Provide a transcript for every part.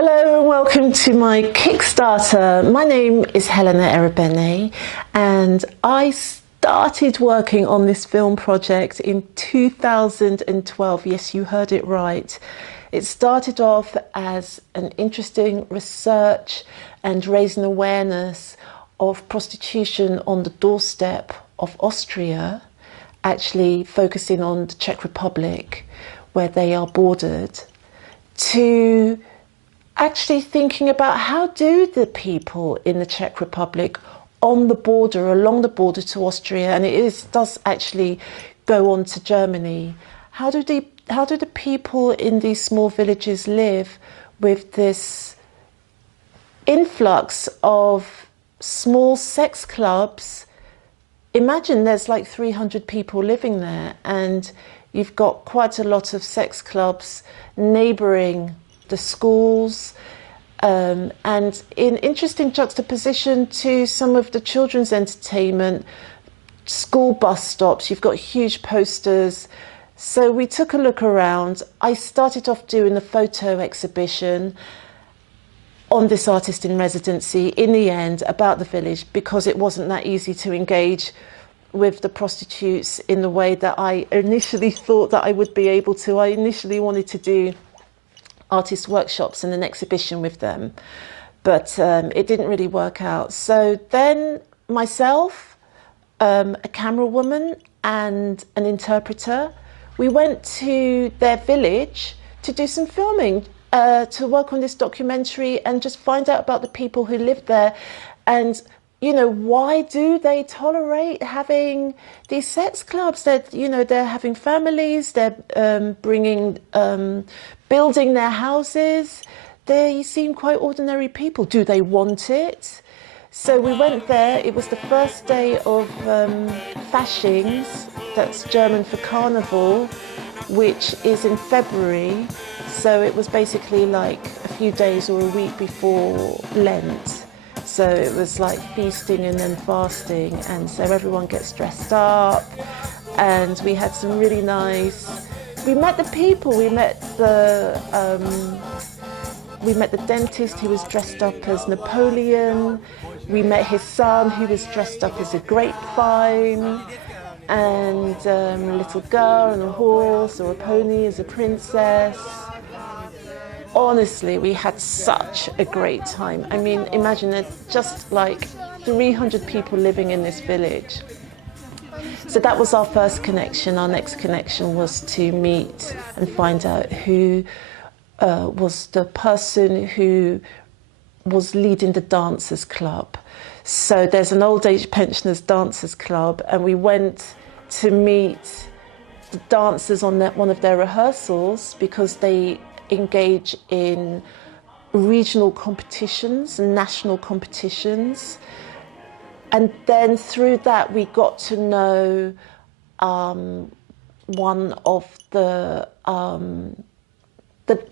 Hello and welcome to my Kickstarter. My name is Helena Erebene and I started working on this film project in 2012. Yes, you heard it right. It started off as an interesting research and raising awareness of prostitution on the doorstep of Austria, actually focusing on the Czech Republic where they are bordered, to actually thinking about how do the people in the Czech Republic on the border, along the border to Austria, and does actually go on to Germany, how do the people in these small villages live with this influx of small sex clubs? Imagine there's like 300 people living there and you've got quite a lot of sex clubs neighbouring the schools, and in interesting juxtaposition to some of the children's entertainment, school bus stops, you've got huge posters. So we took a look around. I started off doing a photo exhibition on this artist in residency in the end about the village, because it wasn't that easy to engage with the prostitutes in the way that I initially thought that I would be able to. I initially wanted to do artist workshops and an exhibition with them, but it didn't really work out. So then myself, a camera woman and an interpreter, we went to their village to do some filming, to work on this documentary and just find out about the people who lived there. And you know, why do they tolerate having these sex clubs? They're having families, they're building their houses. They seem quite ordinary people. Do they want it? So we went there. It was the first day of Faschings, that's German for Carnival, which is in February. So it was basically like a few days or a week before Lent. So it was like feasting and then fasting, and so everyone gets dressed up, and we had some really nice. We met the people. We met the dentist who was dressed up as Napoleon. We met his son who was dressed up as a grapevine, and a little girl on a horse or a pony as a princess. Honestly, we had such a great time. I mean, imagine there's just like 300 people living in this village. So that was our first connection. Our next connection was to meet and find out who was the person who was leading the dancers club. So there's an old age pensioners dancers club, and we went to meet the dancers on one of their rehearsals, because they engage in regional competitions and national competitions. And then through that we got to know one of the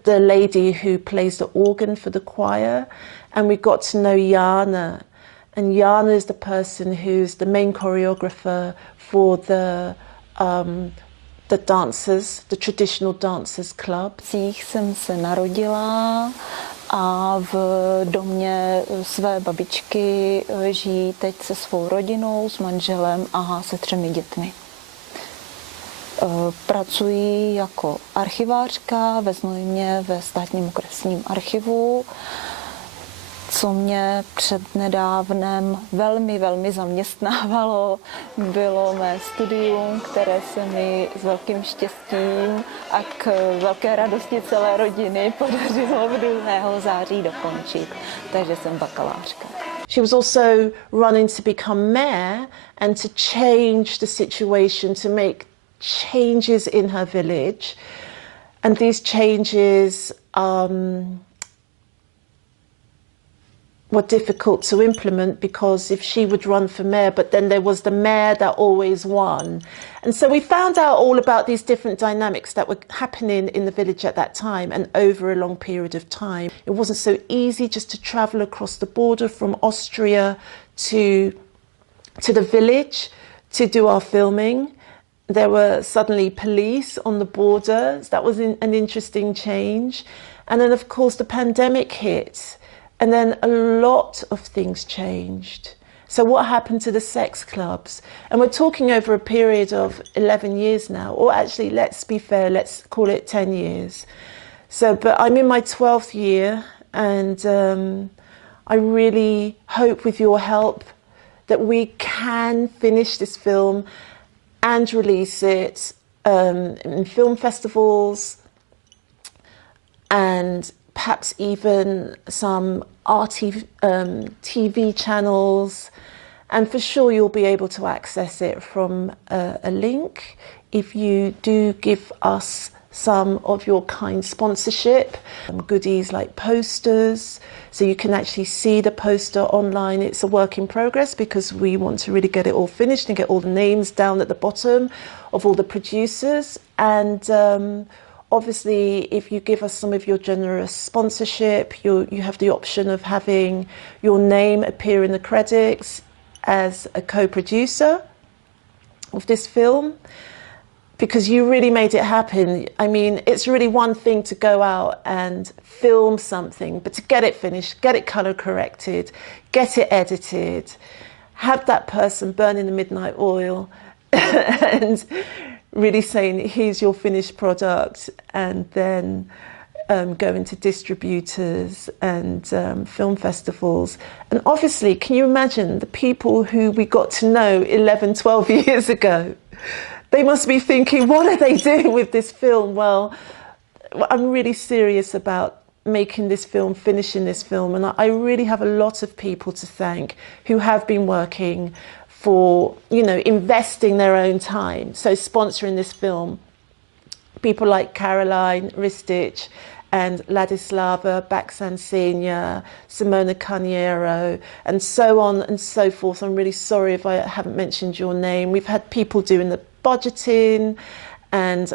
lady who plays the organ for the choir, and we got to know Jana. And Jana is the person who's the main choreographer for the dancers, the traditional dancers club. Jsem se narodila a v domě své babičky žijí teď se svou rodinou, s manželem a se 3 dětmi. Pracuji jako archivářka ve Znojmě ve státním okresním archivu. Co mě přednedávnem velmi zaměstnávalo, bylo mé studium, které se mi s velkým štěstím a k velké radosti celé rodiny podařilo 2. září dokončit. Takže jsem bakalářka. She was also running to become mayor and to change the situation, to make changes in her village. And these changes were difficult to implement, because if she would run for mayor, but then there was the mayor that always won. And so we found out all about these different dynamics that were happening in the village at that time and over a long period of time. It wasn't so easy just to travel across the border from Austria to the village to do our filming. There were suddenly police on the border. That was an interesting change. And then, of course, the pandemic hit, and then a lot of things changed. So what happened to the sex clubs? And we're talking over a period of 11 years now, or actually, let's be fair, let's call it 10 years. So, but I'm in my 12th year, and I really hope with your help that we can finish this film and release it in film festivals, and perhaps even some arty TV channels. And for sure you'll be able to access it from a link if you do give us some of your kind sponsorship. Goodies like posters, so you can actually see the poster online. It's a work in progress because we want to really get it all finished and get all the names down at the bottom of all the producers. And obviously, if you give us some of your generous sponsorship, you have the option of having your name appear in the credits as a co-producer of this film, because you really made it happen. I mean, it's really one thing to go out and film something, but to get it finished, get it color corrected, get it edited, have that person burning the midnight oil and really saying, here's your finished product, and then going to distributors and film festivals. And obviously, can you imagine the people who we got to know 11, 12 years ago? They must be thinking, what are they doing with this film? Well, I'm really serious about making this film, finishing this film, and I really have a lot of people to thank who have been working for, you know, investing their own time, so sponsoring this film. People like Caroline Ristich and Ladislava Baksansenia, Simona Carniero, and so on and so forth. I'm really sorry if I haven't mentioned your name. We've had people doing the budgeting, and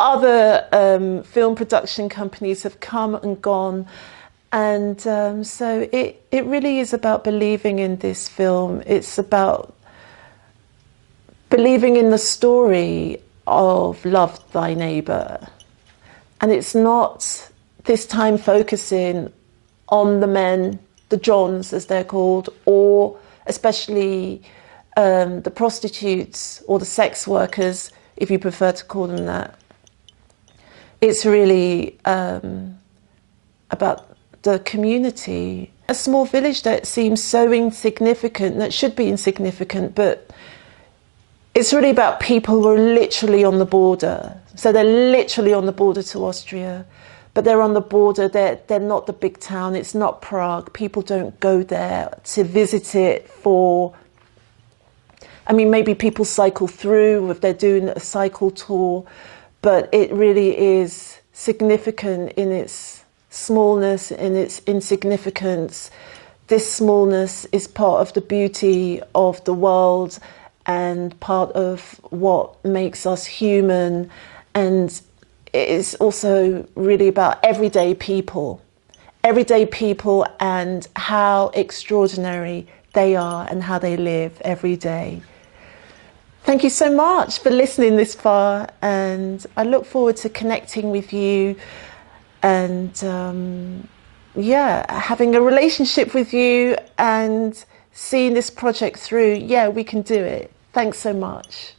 other film production companies have come and gone. And so it really is about believing in this film. It's about believing in the story of Love Thy Neighbour. And it's not this time focusing on the men, the Johns as they're called, or especially the prostitutes or the sex workers, if you prefer to call them that. It's really about the community. A small village that seems so insignificant, that should be insignificant, but it's really about people who are literally on the border. So they're literally on the border to Austria, but they're on the border, they're not the big town, it's not Prague. People don't go there to visit it for, I mean, maybe people cycle through if they're doing a cycle tour, but it really is significant in its smallness, in its insignificance. This smallness is part of the beauty of the world and part of what makes us human. And it is also really about everyday people and how extraordinary they are and how they live every day. Thank you so much for listening this far, and I look forward to connecting with you and yeah, having a relationship with you and seeing this project through. Yeah, we can do it. Thanks so much.